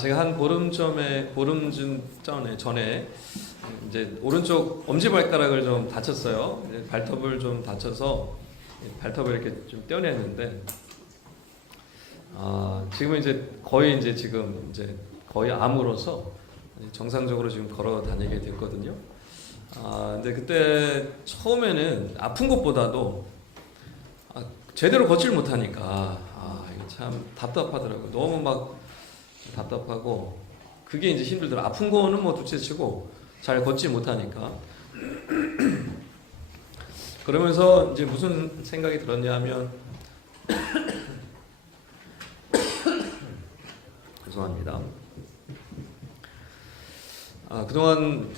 제가 한 보름쯤 전에 이제 오른쪽 엄지발가락을 좀 다쳤어요. 발톱을 좀 다쳐서 발톱을 이렇게 좀 떼어냈는데, 지금은 지금 거의 암으로서 정상적으로 지금 걸어 다니게 됐거든요. 근데 그때 처음에는 아픈 것보다도 제대로 걷질 못하니까 이거 참 답답하더라고요. 너무 막 답답하고 그게 이제 힘들더라고요. 아픈 거는 뭐 둘째치고 잘 걷지 못하니까. 그러면서 이제 무슨 생각이 들었냐면 죄송합니다. 그동안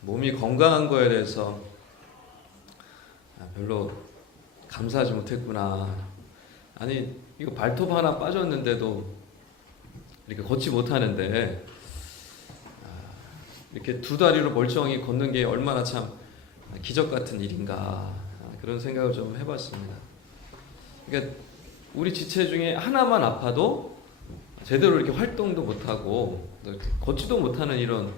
몸이 건강한 거에 대해서 별로 감사하지 못했구나. 아니 이거 발톱 하나 빠졌는데도 이렇게 걷지 못하는데 이렇게 두 다리로 멀쩡히 걷는 게 얼마나 참 기적 같은 일인가, 그런 생각을 좀 해봤습니다. 그러니까 우리 지체 중에 하나만 아파도 제대로 이렇게 활동도 못하고 걷지도 못하는 이런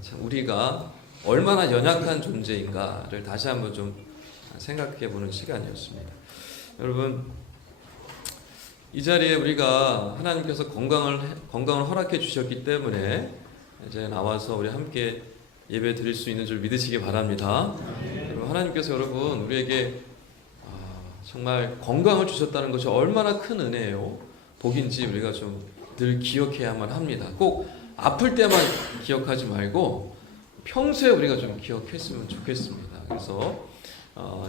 참 우리가 얼마나 연약한 존재인가를 다시 한번 좀 생각해보는 시간이었습니다. 여러분, 이 자리에 우리가 하나님께서 건강을 허락해 주셨기 때문에 이제 나와서 우리 함께 예배 드릴 수 있는 줄 믿으시기 바랍니다. 여러분, 하나님께서 여러분 우리에게 정말 건강을 주셨다는 것이 얼마나 큰 은혜예요. 복인지 우리가 좀 늘 기억해야만 합니다. 꼭 아플 때만 기억하지 말고 평소에 우리가 좀 기억했으면 좋겠습니다. 그래서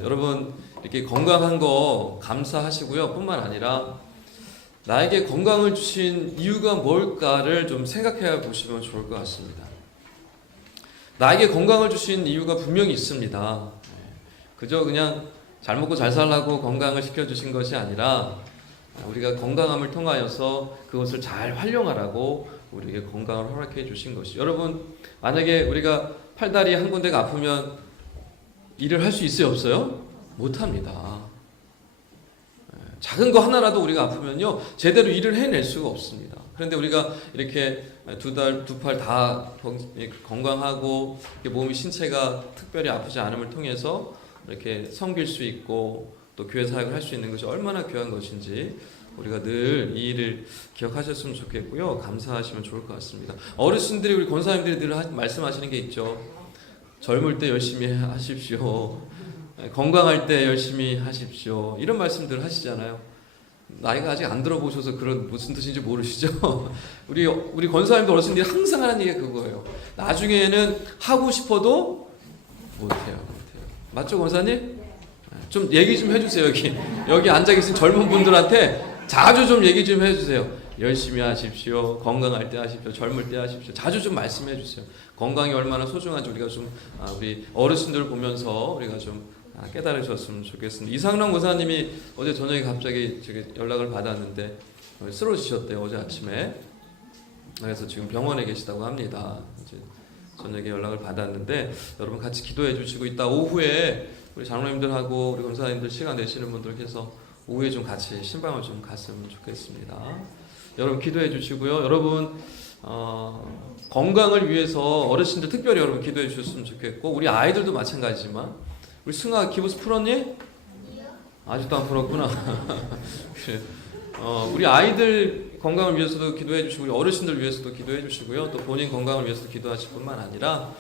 여러분 이렇게 건강한 거 감사하시고요. 뿐만 아니라 나에게 건강을 주신 이유가 뭘까를 좀 생각해 보시면 좋을 것 같습니다. 나에게 건강을 주신 이유가 분명히 있습니다. 그저 그냥 잘 먹고 잘 살라고 건강을 시켜주신 것이 아니라 우리가 건강함을 통하여서 그것을 잘 활용하라고 우리에게 건강을 허락해 주신 것이. 여러분, 만약에 우리가 팔다리 한 군데가 아프면 일을 할 수 있어요, 없어요? 못합니다. 작은 거 하나라도 우리가 아프면요 제대로 일을 해낼 수가 없습니다. 그런데 우리가 이렇게 두 팔 다 건강하고 몸이 신체가 특별히 아프지 않음을 통해서 이렇게 섬길 수 있고 또 교회 사역을 할 수 있는 것이 얼마나 귀한 것인지 우리가 늘 이 일을 기억하셨으면 좋겠고요. 감사하시면 좋을 것 같습니다. 어르신들이, 우리 권사님들이 늘 말씀하시는 게 있죠. 젊을 때 열심히 하십시오. 건강할 때 열심히 하십시오. 이런 말씀들 하시잖아요. 나이가 아직 안 들어보셔서 그런 무슨 뜻인지 모르시죠? 우리 권사님들, 어르신들이 항상 하는 얘기가 그거예요. 나중에는 하고 싶어도 못해요. 맞죠, 권사님? 좀 얘기 좀 해주세요. 여기 앉아 계신 젊은 분들한테 자주 좀 얘기 좀 해주세요. 열심히 하십시오. 건강할 때 하십시오. 젊을 때 하십시오. 자주 좀 말씀해 주세요. 건강이 얼마나 소중한지 우리가 좀 우리 어르신들 보면서 우리가 좀 깨달으셨으면 좋겠습니다. 이상남 고사님이 어제 저녁에 갑자기 연락을 받았는데 쓰러지셨대요, 어제 아침에. 그래서 지금 병원에 계시다고 합니다. 이제 저녁에 연락을 받았는데 여러분 같이 기도해 주시고, 이따 오후에 우리 장로님들하고 우리 권사님들 시간 내시는 분들께서 오후에 좀 같이 신방을 좀 갔으면 좋겠습니다. 여러분 기도해 주시고요. 여러분 건강을 위해서 어르신들 특별히 여러분 기도해 주셨으면 좋겠고, 우리 아이들도 마찬가지지만, 우리 승아 기부스 풀었니? 아직도 안 풀었구나. 그래. 우리 아이들 건강을 위해서도 기도해 주시고, 우리 어르신들 위해서도 기도해 주시고요. 또 본인 건강을 위해서도 기도하실 뿐만 아니라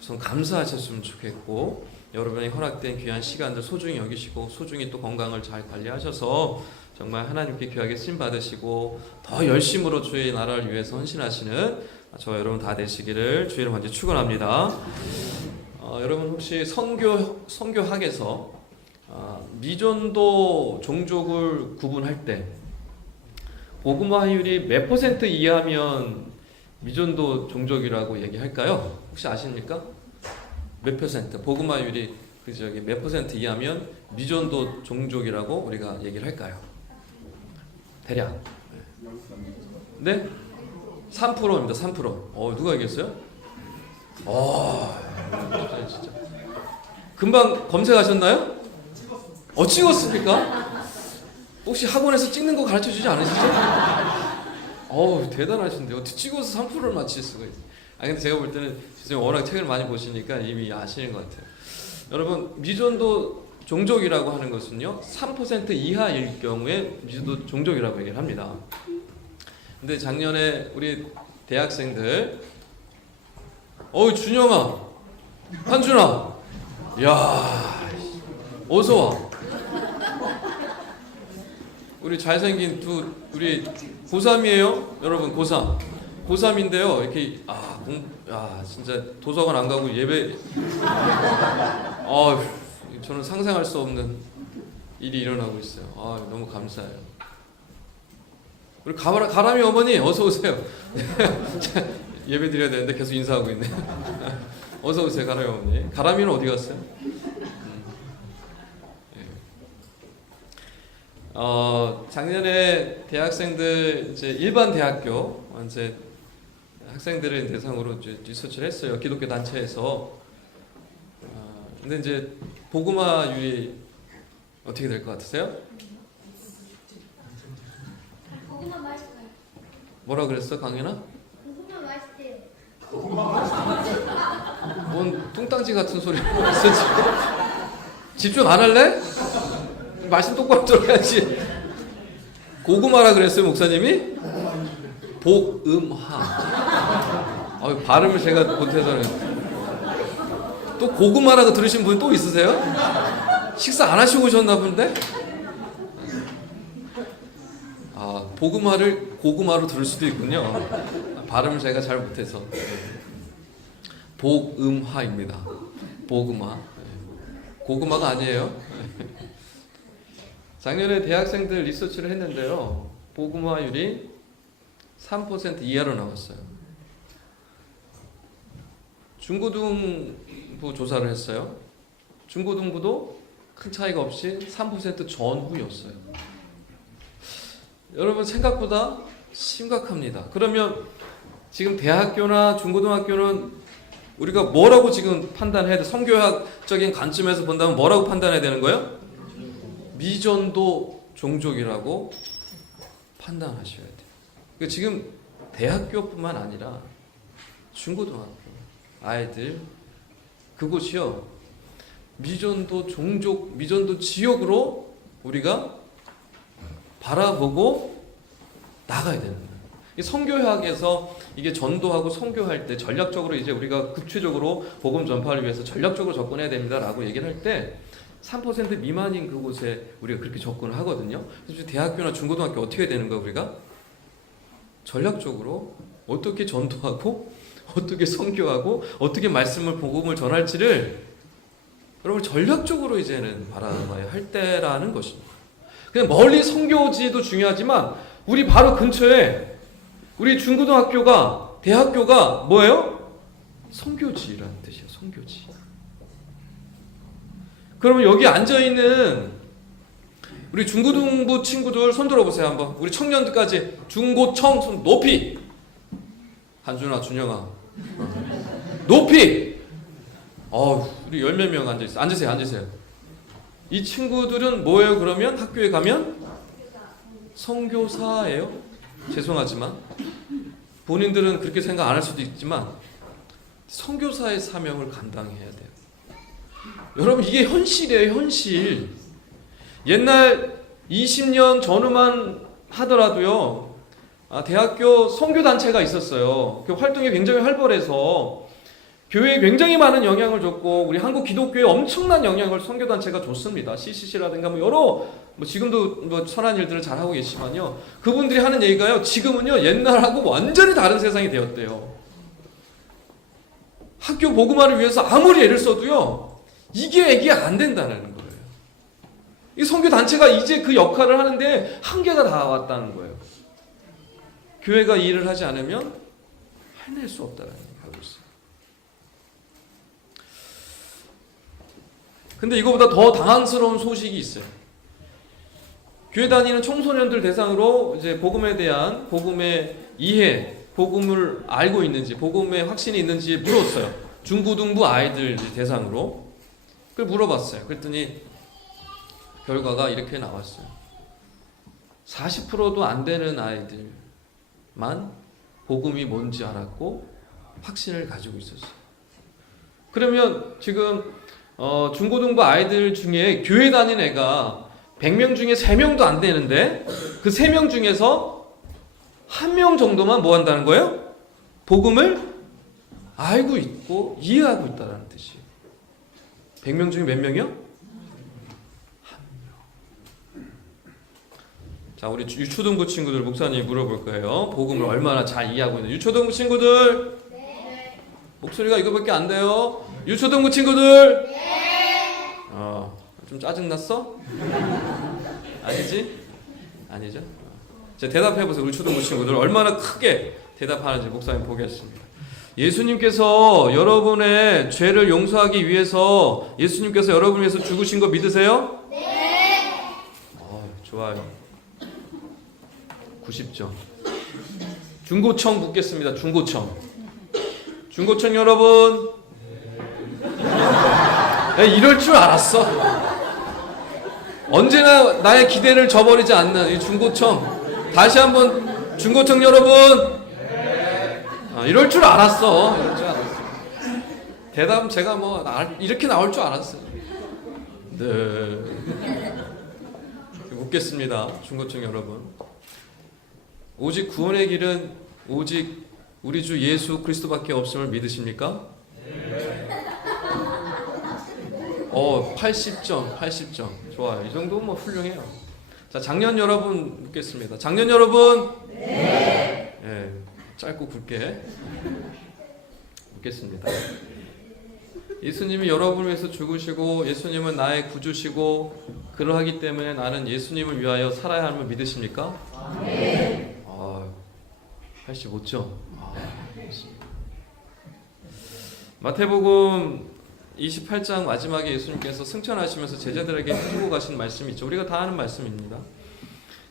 우선 감사하셨으면 좋겠고, 여러분이 허락된 귀한 시간들 소중히 여기시고 소중히 또 건강을 잘 관리하셔서 정말 하나님께 귀하게 쓰임 받으시고 더 열심으로 주의 나라를 위해서 헌신하시는 저와 여러분 다 되시기를 주의 이름 간절히 축원합니다. 여러분 혹시 선교학에서 미전도 종족을 구분할 때 복음화율이 몇 % 이하면 미전도 종족이라고 얘기할까요? 혹시 아십니까? 몇 %? 복음화율이 몇 % 이하면 미전도 종족이라고 우리가 얘기를 할까요? 대략. 네? 3%입니다. 3%. 누가 얘기했어요? 진짜. 금방 검색하셨나요? 찍었습니까? 혹시 학원에서 찍는 거 가르쳐 주지 않으시죠? 어우 대단하신데 어떻게 찍어서 3%를 맞힐 수가 있어요. 근데 제가 볼 때는 지금 워낙 책을 많이 보시니까 이미 아시는 것 같아요. 여러분 미전도 종족이라고 하는 것은요 3% 이하일 경우에 미전도 종족이라고 얘기를 합니다. 근데 작년에 우리 대학생들 준영아, 한준아, 야 어서 와. 우리 잘생긴 우리 고3이에요, 여러분 고3인데요. 이렇게 진짜 도서관 안 가고 예배, 저는 상상할 수 없는 일이 일어나고 있어요. 너무 감사해요. 우리 가람이 어머니 어서 오세요. 예배 드려야 되는데 계속 인사하고 있네. 어서 오세요, 가람이 어머니. 가람이는 어디 갔어요? 작년에 대학생들 이제 일반 대학교 이제 학생들을 대상으로 이제 리서치를 했어요. 기독교 단체에서. 근데 이제 복음화율이 어떻게 될 것 같으세요? 고구마 맛있어요. 뭐라 그랬어, 강연아? 고구마 맛있대요. 뭔 뚱땅지 같은 소리 하고 있어 지금? 집중 안 할래? 말씀 똑바로 들어야지. 고구마라 그랬어요, 목사님이? 복음화. 발음을 제가 못해서는. 또 고구마라고 들으신 분 또 있으세요? 식사 안 하시고 오셨나 본데? 복음화를 고구마로 들을 수도 있군요. 발음을 제가 잘 못해서. 복음화입니다. 복음화. 고구마가 아니에요. 작년에 대학생들 리서치를 했는데요. 복음화율이 3% 이하로 나왔어요. 중고등부 조사를 했어요. 중고등부도 큰 차이가 없이 3% 전후였어요. 여러분 생각보다 심각합니다. 그러면 지금 대학교나 중고등학교는 우리가 뭐라고 지금 판단해야 돼? 성교학적인 관점에서 본다면 뭐라고 판단해야 되는 거예요? 미전도 종족이라고 판단하셔야 돼요. 그러니까 지금 대학교뿐만 아니라 중고등학교 아이들 그곳이요 미전도 종족, 미전도 지역으로 우리가 바라보고 나가야 되는 거예요. 성교학에서 이게 전도하고 선교할 때 전략적으로 이제 우리가 구체적으로 복음 전파를 위해서 전략적으로 접근해야 됩니다라고 얘기를 할 때 3% 미만인 그곳에 우리가 그렇게 접근을 하거든요. 그래서 대학교나 중고등학교 어떻게 해야 되는 거예요? 우리가 전략적으로 어떻게 전도하고 어떻게 선교하고 어떻게 말씀을 복음을 전할지를 여러분 전략적으로 이제는 바라봐야 할 때라는 것입니다. 그냥 멀리 선교지도 중요하지만 우리 바로 근처에 우리 중고등학교가 대학교가 뭐예요? 선교지라는 뜻이에요. 선교지. 그러면 여기 앉아있는 우리 중고등부 친구들 손 들어보세요 한번. 우리 청년들까지 중고청 손 높이. 한준아, 준영아 높이. 우리 10몇 명 앉아있어요. 앉으세요. 이 친구들은 뭐예요? 그러면 학교에 가면 선교사예요. 죄송하지만 본인들은 그렇게 생각 안 할 수도 있지만 선교사의 사명을 감당해야 돼요. 여러분 이게 현실이에요. 현실. 옛날 20년 전후만 하더라도요. 대학교 선교단체가 있었어요. 그 활동이 굉장히 활발해서 교회에 굉장히 많은 영향을 줬고 우리 한국 기독교에 엄청난 영향을 선교단체가 줬습니다. CCC라든가 여러 지금도 선한 일들을 잘 하고 계시지만요. 그분들이 하는 얘기가요. 지금은요 옛날하고 완전히 다른 세상이 되었대요. 학교 복음화를 위해서 아무리 애를 써도요. 이게 안 된다는 거예요. 이 선교단체가 이제 그 역할을 하는데 한계가 다 왔다는 거예요. 교회가 이 일을 하지 않으면 해낼 수 없다는 얘기를 하고 있어요. 근데 이거보다 더 당황스러운 소식이 있어요. 교회 다니는 청소년들 대상으로 이제 복음에 대한 복음의 이해, 복음을 알고 있는지, 복음의 확신이 있는지 물었어요. 중고등부 아이들 대상으로. 그걸 물어봤어요. 그랬더니 결과가 이렇게 나왔어요. 40%도 안 되는 아이들, 복음이 뭔지 알았고 확신을 가지고 있었어요. 그러면 지금 중고등부 아이들 중에 교회 다니는 애가 100명 중에 3명도 안 되는데 그 3명 중에서 1명 정도만 뭐 한다는 거예요? 복음을 알고 있고 이해하고 있다는 뜻이에요. 100명 중에 몇 명이요? 자, 우리 유초등부 친구들 목사님이 물어볼 거예요. 복음을 얼마나 잘 이해하고 있는 유초등부 친구들? 네. 목소리가 이거밖에 안 돼요. 유초등부 친구들? 네. 좀 짜증났어? 아니지? 아니죠? 자, 대답해보세요. 우리 초등부 친구들 얼마나 크게 대답하는지 목사님 보겠습니다. 예수님께서 여러분의 죄를 용서하기 위해서 예수님께서 여러분을 위해서 죽으신 거 믿으세요? 네. 좋아요. 90점. 중고청 묻겠습니다. 중고청 여러분. 네, 이럴 줄 알았어. 언제나 나의 기대를 저버리지 않는 이 중고청. 다시 한번 중고청 여러분. 이럴 줄 알았어. 대답은 제가 뭐 이렇게 나올 줄 알았어요. 네. 묻겠습니다. 중고청 여러분. 오직 구원의 길은 오직 우리 주 예수 그리스도밖에 없음을 믿으십니까? 80점. 좋아요. 이 정도면 뭐 훌륭해요. 자, 작년 여러분 묻겠습니다. 작년 여러분? 네. 짧고 굵게 묻겠습니다. 예수님이 여러분을 위해서 죽으시고 예수님은 나의 구주시고 그러하기 때문에 나는 예수님을 위하여 살아야 함을 믿으십니까? 네. 85점. 마태복음 28장 마지막에 예수님께서 승천하시면서 제자들에게 해주고 가신 말씀이 있죠. 우리가 다 아는 말씀입니다.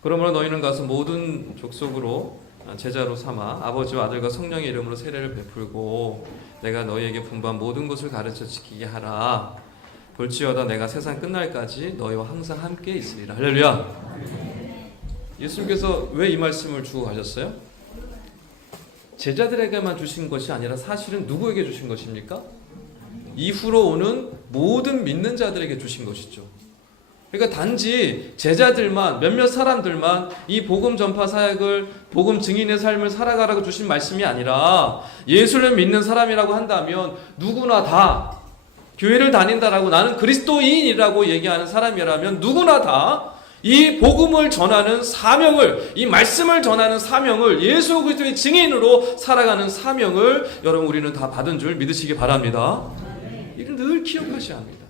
그러므로 너희는 가서 모든 족속으로 제자로 삼아 아버지와 아들과 성령의 이름으로 세례를 베풀고 내가 너희에게 분부한 모든 것을 가르쳐 지키게 하라. 볼지어다 내가 세상 끝날까지 너희와 항상 함께 있으리라. 할렐루야. 예수님께서 왜 이 말씀을 주고 가셨어요? 제자들에게만 주신 것이 아니라 사실은 누구에게 주신 것입니까? 이후로 오는 모든 믿는 자들에게 주신 것이죠. 그러니까 단지 제자들만, 몇몇 사람들만 이 복음 전파 사역을, 복음 증인의 삶을 살아가라고 주신 말씀이 아니라 예수를 믿는 사람이라고 한다면 누구나 다 교회를 다닌다라고 나는 그리스도인이라고 얘기하는 사람이라면 누구나 다 이 복음을 전하는 사명을, 이 말씀을 전하는 사명을, 예수 그리스도의 증인으로 살아가는 사명을 여러분 우리는 다 받은 줄 믿으시기 바랍니다. 이를 늘 기억하셔야 합니다.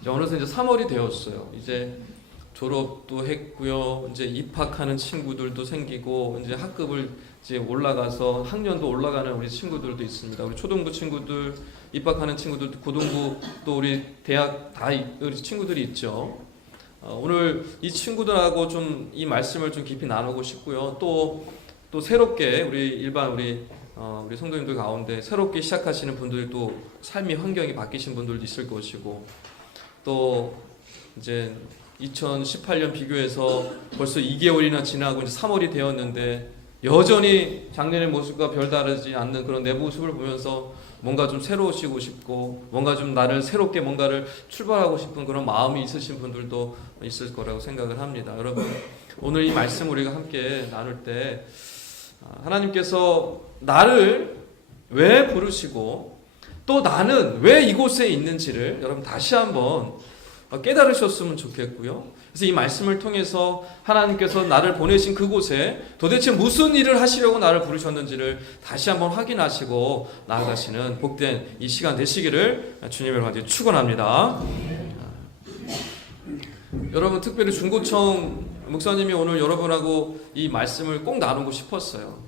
이제 어느새 이제 3월이 되었어요. 이제 졸업도 했고요. 이제 입학하는 친구들도 생기고 이제 학급을 이제 올라가서 학년도 올라가는 우리 친구들도 있습니다. 우리 초등부 친구들, 입학하는 친구들, 고등부 또 우리 대학 다 우리 친구들이 있죠. 오늘 이 친구들하고 좀 이 말씀을 좀 깊이 나누고 싶고요. 또 새롭게 우리 일반 우리 성도님들 가운데 새롭게 시작하시는 분들이 또 삶의 환경이 바뀌신 분들도 있을 것이고 또 이제 2018년 비교해서 벌써 2개월이나 지나고 이제 3월이 되었는데 여전히 작년의 모습과 별다르지 않는 그런 내 모습을 보면서 뭔가 좀 새로우시고 싶고 뭔가 좀 나를 새롭게 뭔가를 출발하고 싶은 그런 마음이 있으신 분들도 있을 거라고 생각을 합니다. 여러분 오늘 이 말씀 우리가 함께 나눌 때 하나님께서 나를 왜 부르시고 또 나는 왜 이곳에 있는지를 여러분 다시 한번 깨달으셨으면 좋겠고요. 그래서 이 말씀을 통해서 하나님께서 나를 보내신 그곳에 도대체 무슨 일을 하시려고 나를 부르셨는지를 다시 한번 확인하시고 나아가시는 복된 이 시간 되시기를 주님의 이름으로 축원합니다. 여러분 특별히 중고청 목사님이 오늘 여러분하고 이 말씀을 꼭 나누고 싶었어요.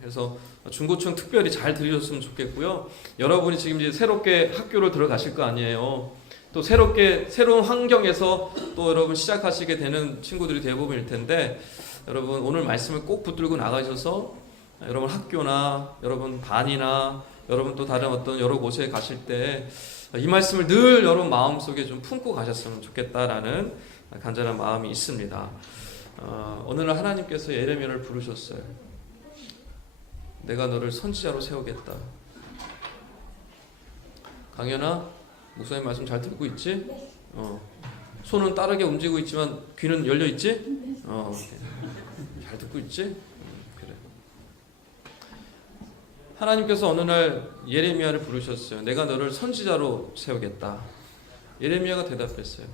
그래서 중고청 특별히 잘 들으셨으면 좋겠고요. 여러분이 지금 이제 새롭게 학교를 들어가실 거 아니에요. 또 새로운 환경에서 또 여러분 시작하시게 되는 친구들이 대부분일 텐데 여러분 오늘 말씀을 꼭 붙들고 나가셔서 여러분 학교나 여러분 반이나 여러분 또 다른 어떤 여러 곳에 가실 때 이 말씀을 늘 여러분 마음속에 좀 품고 가셨으면 좋겠다라는 간절한 마음이 있습니다. 어느 날 하나님께서 예레미야를 부르셨어요. 내가 너를 선지자로 세우겠다. 강연아, 목사님 말씀 잘 듣고 있지? 손은 빠르게 움직이고 있지만 귀는 열려 있지? 잘 듣고 있지? 그래. 하나님께서 어느 날 예레미야를 부르셨어요. 내가 너를 선지자로 세우겠다. 예레미야가 대답했어요.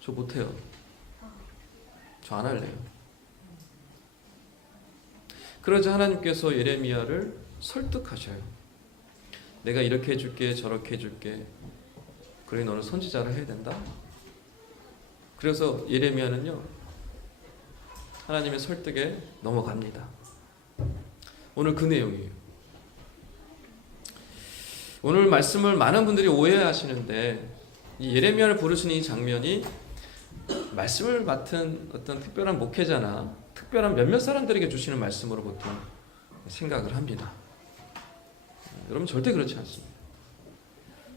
저 못해요. 저 안 할래요. 그러자 하나님께서 예레미야를 설득하셔요. 내가 이렇게 해줄게, 저렇게 해줄게. 그래, 너는 선지자를 해야 된다. 그래서 예레미야는요, 하나님의 설득에 넘어갑니다. 오늘 그 내용이에요. 오늘 말씀을 많은 분들이 오해하시는데, 이 예레미야를 부르시는 이 장면이 말씀을 맡은 어떤 특별한 목회자나 특별한 몇몇 사람들에게 주시는 말씀으로 보통 생각을 합니다. 여러분, 절대 그렇지 않습니다.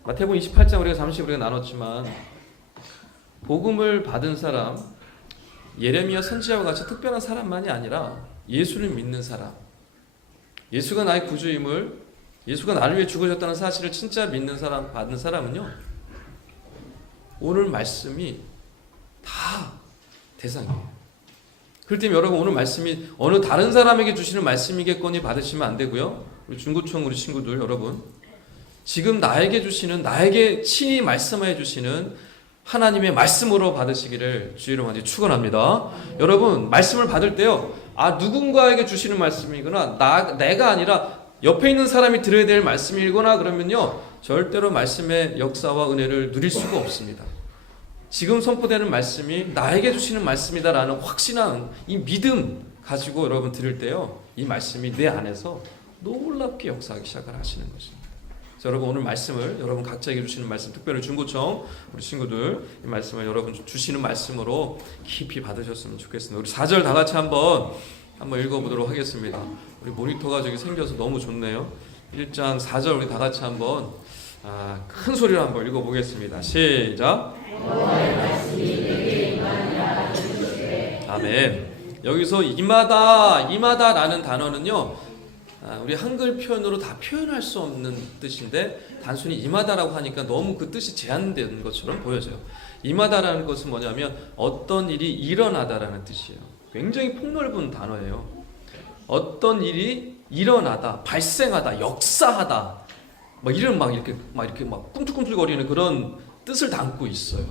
마태복음 28장 우리가 잠시 나눴지만, 복음을 받은 사람, 예레미야 선지자와 같이 특별한 사람만이 아니라 예수를 믿는 사람, 예수가 나의 구주임을, 예수가 나를 위해 죽으셨다는 사실을 진짜 믿는 사람, 받은 사람은요, 오늘 말씀이 다 대상이에요. 그렇기 때문에 여러분, 오늘 말씀이 어느 다른 사람에게 주시는 말씀이겠거니 받으시면 안 되고요. 우리 중고청 우리 친구들 여러분, 지금 나에게 주시는, 나에게 친히 말씀해 주시는 하나님의 말씀으로 받으시기를 주의 이름으로 축원합니다. 여러분, 말씀을 받을 때요, 누군가에게 주시는 말씀이거나 내가 아니라 옆에 있는 사람이 들어야 될 말씀이거나 그러면요, 절대로 말씀의 역사와 은혜를 누릴 수가 없습니다. 지금 선포되는 말씀이 나에게 주시는 말씀이다라는 확신한 이 믿음 가지고 여러분 들을 때요, 이 말씀이 내 안에서 놀랍게 역사하기 시작을 하시는 것입니다. 그래서 여러분, 오늘 말씀을 여러분 각자에게 주시는 말씀, 특별히 중고청 우리 친구들 이 말씀을 여러분 주시는 말씀으로 깊이 받으셨으면 좋겠습니다. 우리 4절 다 같이 한번 읽어보도록 하겠습니다. 우리 모니터가 저기 생겨서 너무 좋네요. 1장 4절 우리 다 같이 한번 큰 소리로 한번 읽어보겠습니다. 시작. 아멘. 여기서 이마다라는 단어는요, 우리 한글 표현으로 다 표현할 수 없는 뜻인데, 단순히 이마다라고 하니까 너무 그 뜻이 제한된 것처럼 보여져요. 이마다라는 것은 뭐냐면 어떤 일이 일어나다라는 뜻이에요. 굉장히 폭넓은 단어예요. 어떤 일이 일어나다, 발생하다, 역사하다, 이런 이렇게 꿈틀꿈틀거리는 그런 뜻을 담고 있어요.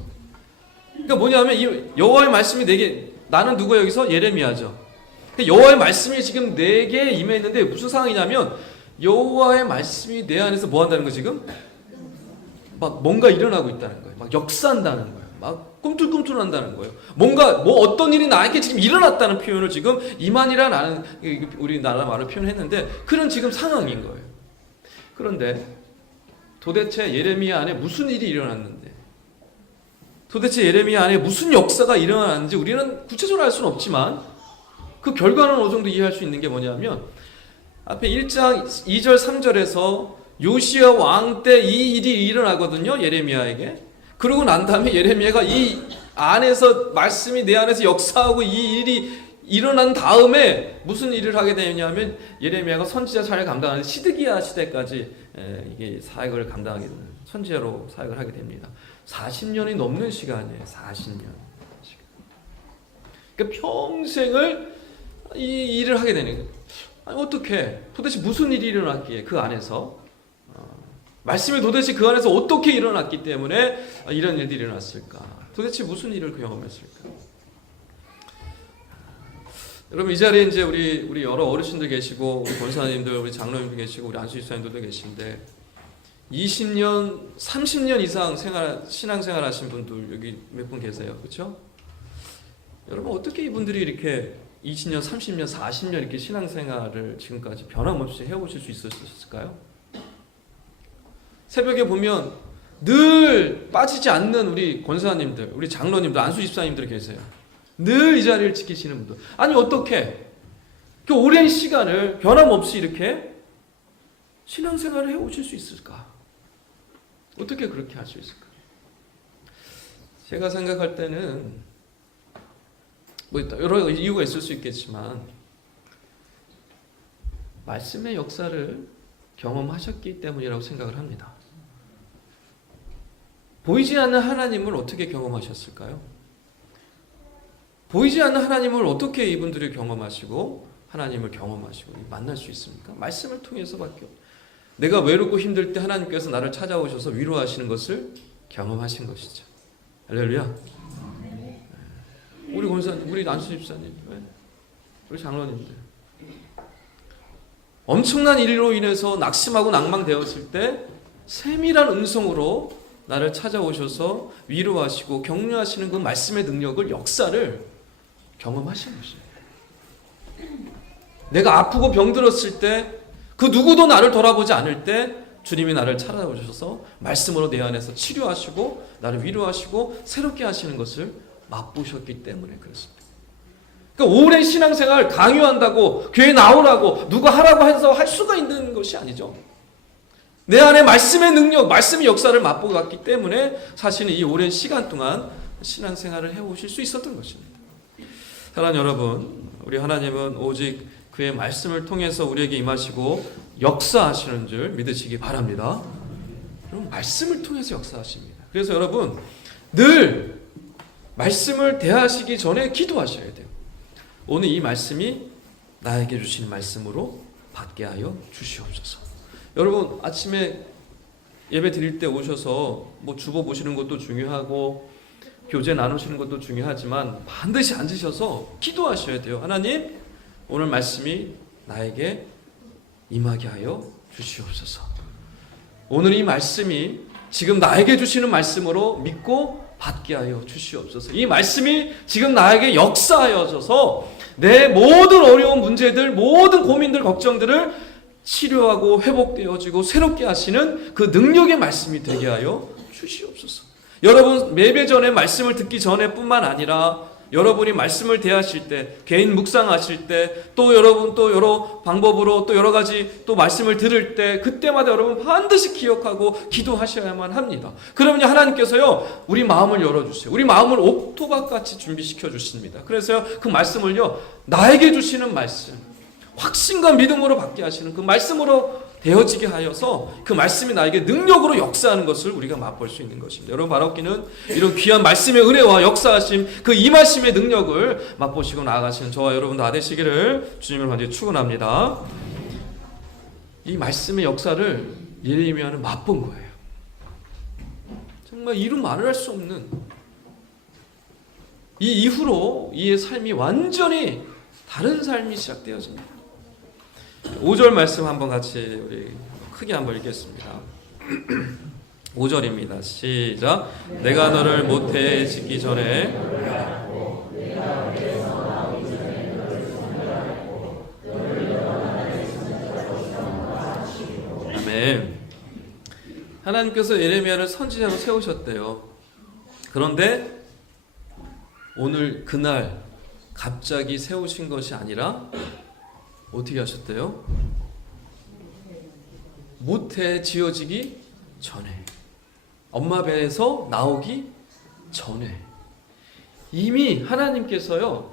그러니까 뭐냐면 이 여호와의 말씀이 내게, 나는 누구예요? 여기서 예레미야죠. 여호와의 말씀이 지금 내게 임했는데 무슨 상황이냐면, 여호와의 말씀이 내 안에서 뭐 한다는 거, 지금 뭔가 일어나고 있다는 거예요. 역사한다는 거예요. 꿈틀꿈틀한다는 거예요. 어떤 일이 나에게 지금 일어났다는 표현을 지금 이만이라는 우리나라 말을 표현했는데, 그런 지금 상황인 거예요. 그런데 도대체 예레미야 안에 무슨 일이 일어났는데, 도대체 예레미야 안에 무슨 역사가 일어났는지 우리는 구체적으로 알 수는 없지만, 그 결과는 어느 정도 이해할 수 있는 게 뭐냐면, 앞에 1장 2절 3절에서 요시야 왕 때 이 일이 일어나거든요, 예레미야에게. 그러고 난 다음에 예레미야가 이 안에서 말씀이 내 안에서 역사하고 이 일이 일어난 다음에 무슨 일을 하게 되냐면, 예레미야가 선지자 사역을 감당하는 시드기야 시대까지 이게 사역을 감당하게 되는, 선지자로 사역을 하게 됩니다. 40년이 넘는 시간이에요. 40년. 그러니까 평생을 이 일을 하게 되는 거예요. 어떻게, 도대체 무슨 일이 일어났기에 그 안에서, 말씀이 도대체 그 안에서 어떻게 일어났기 때문에 이런 일들이 일어났을까? 도대체 무슨 일을 경험했을까? 여러분, 이 자리에 이제 우리 여러 어르신들 계시고, 우리 권사님들, 우리 장로님도 계시고, 우리 안수 집사님들도 계신데, 20년, 30년 이상 신앙생활 하신 분들 여기 몇 분 계세요, 그렇죠? 여러분, 어떻게 이분들이 이렇게 20년, 30년, 40년 이렇게 신앙생활을 지금까지 변함없이 해오실 수 있었을까요? 새벽에 보면 늘 빠지지 않는 우리 권사님들, 우리 장로님들, 안수 집사님들 계세요. 늘 이 자리를 지키시는 분들. 아니, 어떻게 그 오랜 시간을 변함없이 이렇게 신앙생활을 해오실 수 있을까? 어떻게 그렇게 할 수 있을까? 제가 생각할 때는 뭐 여러 이유가 있을 수 있겠지만 말씀의 역사를 경험하셨기 때문이라고 생각을 합니다. 보이지 않는 하나님을 어떻게 경험하셨을까요? 보이지 않는 하나님을 어떻게 이분들이 경험하시고 하나님을 경험하시고 만날 수 있습니까? 말씀을 통해서밖에. 내가 외롭고 힘들 때 하나님께서 나를 찾아오셔서 위로하시는 것을 경험하신 것이죠. 할렐루야. 우리 권사님, 우리 안수 집사님, 우리 장로님들 엄청난 일로 인해서 낙심하고 낭망되었을 때 세밀한 음성으로 나를 찾아오셔서 위로하시고 격려하시는 그 말씀의 능력을, 역사를 경험하신 것이에요. 내가 아프고 병들었을 때 그 누구도 나를 돌아보지 않을 때 주님이 나를 찾아오셔서 말씀으로 내 안에서 치료하시고 나를 위로하시고 새롭게 하시는 것을 맛보셨기 때문에 그렇습니다. 그러니까 오랜 신앙생활 강요한다고 교회 나오라고 누가 하라고 해서 할 수가 있는 것이 아니죠. 내 안에 말씀의 능력, 말씀의 역사를 맛보고 갔기 때문에 사실은 이 오랜 시간 동안 신앙생활을 해오실 수 있었던 것입니다. 사랑하는 여러분, 우리 하나님은 오직 그의 말씀을 통해서 우리에게 임하시고 역사하시는 줄 믿으시기 바랍니다. 여러분, 말씀을 통해서 역사하십니다. 그래서 여러분 늘 말씀을 대하시기 전에 기도하셔야 돼요. 오늘 이 말씀이 나에게 주시는 말씀으로 받게 하여 주시옵소서. 여러분 아침에 예배 드릴 때 오셔서 뭐 주보 보시는 것도 중요하고 교제 나누시는 것도 중요하지만 반드시 앉으셔서 기도하셔야 돼요. 하나님, 오늘 말씀이 나에게 임하게 하여 주시옵소서. 오늘 이 말씀이 지금 나에게 주시는 말씀으로 믿고 받게 하여 주시옵소서. 이 말씀이 지금 나에게 역사하여져서 내 모든 어려운 문제들, 모든 고민들, 걱정들을 치료하고 회복되어지고 새롭게 하시는 그 능력의 말씀이 되게 하여 주시옵소서. 여러분 예배 전에 말씀을 듣기 전에 뿐만 아니라 여러분이 말씀을 대하실 때, 개인 묵상하실 때, 또 여러분 또 여러 방법으로 또 여러 가지 또 말씀을 들을 때, 그때마다 여러분 반드시 기억하고 기도하셔야만 합니다. 그러면 하나님께서요 우리 마음을 열어주세요. 우리 마음을 옥토박같이 준비시켜 주십니다. 그래서요 그 말씀을요 나에게 주시는 말씀, 확신과 믿음으로 받게 하시는 그 말씀으로 되어지게 하여서 그 말씀이 나에게 능력으로 역사하는 것을 우리가 맛볼 수 있는 것입니다. 여러분 바라옵기는 이런 귀한 말씀의 은혜와 역사하심, 그 임하심의 능력을 맛보시고 나아가시는 저와 여러분 다 되시기를 주님을 간절히 축원합니다. 이 말씀의 역사를 예레미야는 맛본 거예요. 정말 이루 말을 할 수 없는, 이 이후로 이의 삶이 완전히 다른 삶이 시작되어집니다. 5절 말씀 한번 같이 우리 크게 한번 읽겠습니다. 5절입니다. 시작. 내가 너를 모태에 짓기 전에 아멘. 하나님께서 예레미야를 선지자로 세우셨대요. 그런데 오늘 그날 갑자기 세우신 것이 아니라 어떻게 하셨대요? 모태에 지어지기 전에, 엄마 배에서 나오기 전에 이미 하나님께서요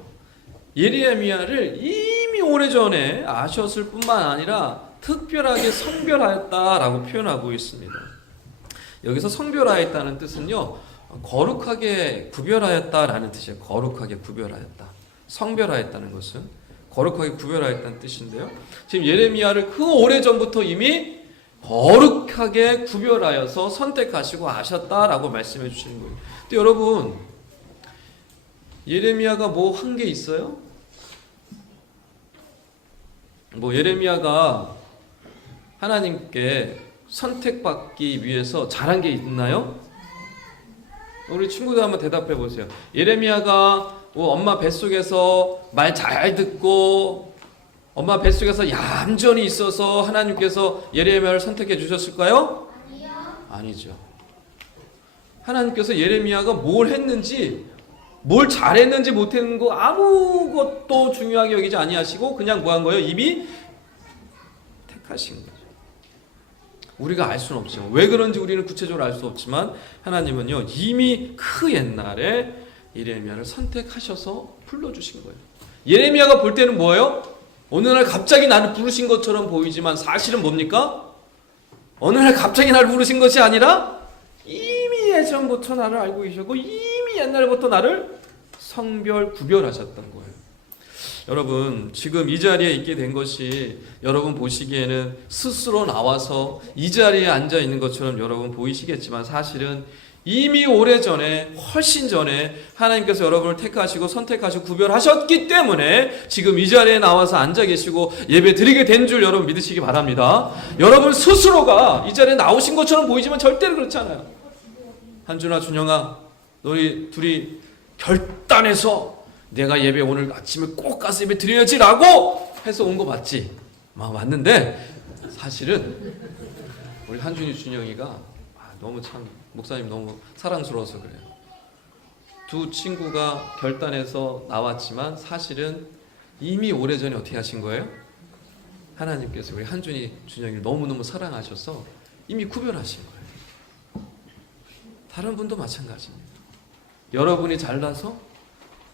예레미야를 이미 오래전에 아셨을 뿐만 아니라 특별하게 성별하였다라고 표현하고 있습니다. 여기서 성별하였다는 뜻은요 거룩하게 구별하였다라는 뜻이에요. 거룩하게 구별하였다. 성별하였다는 것은 거룩하게 구별하였다는 뜻인데요. 지금 예레미야를 그 오래전부터 이미 거룩하게 구별하여서 선택하시고 아셨다라고 말씀해 주시는 거예요. 근데 여러분 예레미야가 뭐 한 게 있어요? 뭐 예레미야가 하나님께 선택받기 위해서 잘한 게 있나요? 우리 친구들 한번 대답해 보세요. 예레미야가 엄마 뱃속에서 말 잘 듣고 엄마 뱃속에서 얌전히 있어서 하나님께서 예레미야를 선택해 주셨을까요? 아니요. 아니죠. 하나님께서 예레미야가 뭘 했는지, 뭘 잘했는지 못했는 거 아무것도 중요하게 여기지 아니하시고 그냥 뭐 한 거예요? 이미 택하신 거죠. 우리가 알 수는 없지만, 왜 그런지 우리는 구체적으로 알 수 없지만 하나님은요 이미 그 옛날에 예레미야를 선택하셔서 불러주신 거예요. 예레미야가 볼 때는 뭐예요? 어느 날 갑자기 나를 부르신 것처럼 보이지만 사실은 뭡니까? 어느 날 갑자기 나를 부르신 것이 아니라 이미 예전부터 나를 알고 계셨고 이미 옛날부터 나를 성별 구별하셨던 거예요. 여러분, 지금 이 자리에 있게 된 것이 여러분 보시기에는 스스로 나와서 이 자리에 앉아 있는 것처럼 여러분 보이시겠지만 사실은 이미 오래전에, 훨씬 전에 하나님께서 여러분을 택하시고 선택하시고 구별하셨기 때문에 지금 이 자리에 나와서 앉아 계시고 예배 드리게 된 줄 여러분 믿으시기 바랍니다. 여러분 스스로가 이 자리에 나오신 것처럼 보이지만 절대로 그렇지 않아요. 한준아, 준영아, 너희 둘이 결단해서 내가 예배 오늘 아침에 꼭 가서 예배 드려야지 라고 해서 온 거 맞지? 맞는데 사실은 우리 한준이, 준영이가 너무 참 목사님 너무 사랑스러워서 그래요. 두 친구가 결단해서 나왔지만 사실은 이미 오래전에 어떻게 하신 거예요? 하나님께서 우리 한준이, 준영이를 너무너무 사랑하셔서 이미 구별하신 거예요. 다른 분도 마찬가지입니다. 여러분이 잘나서,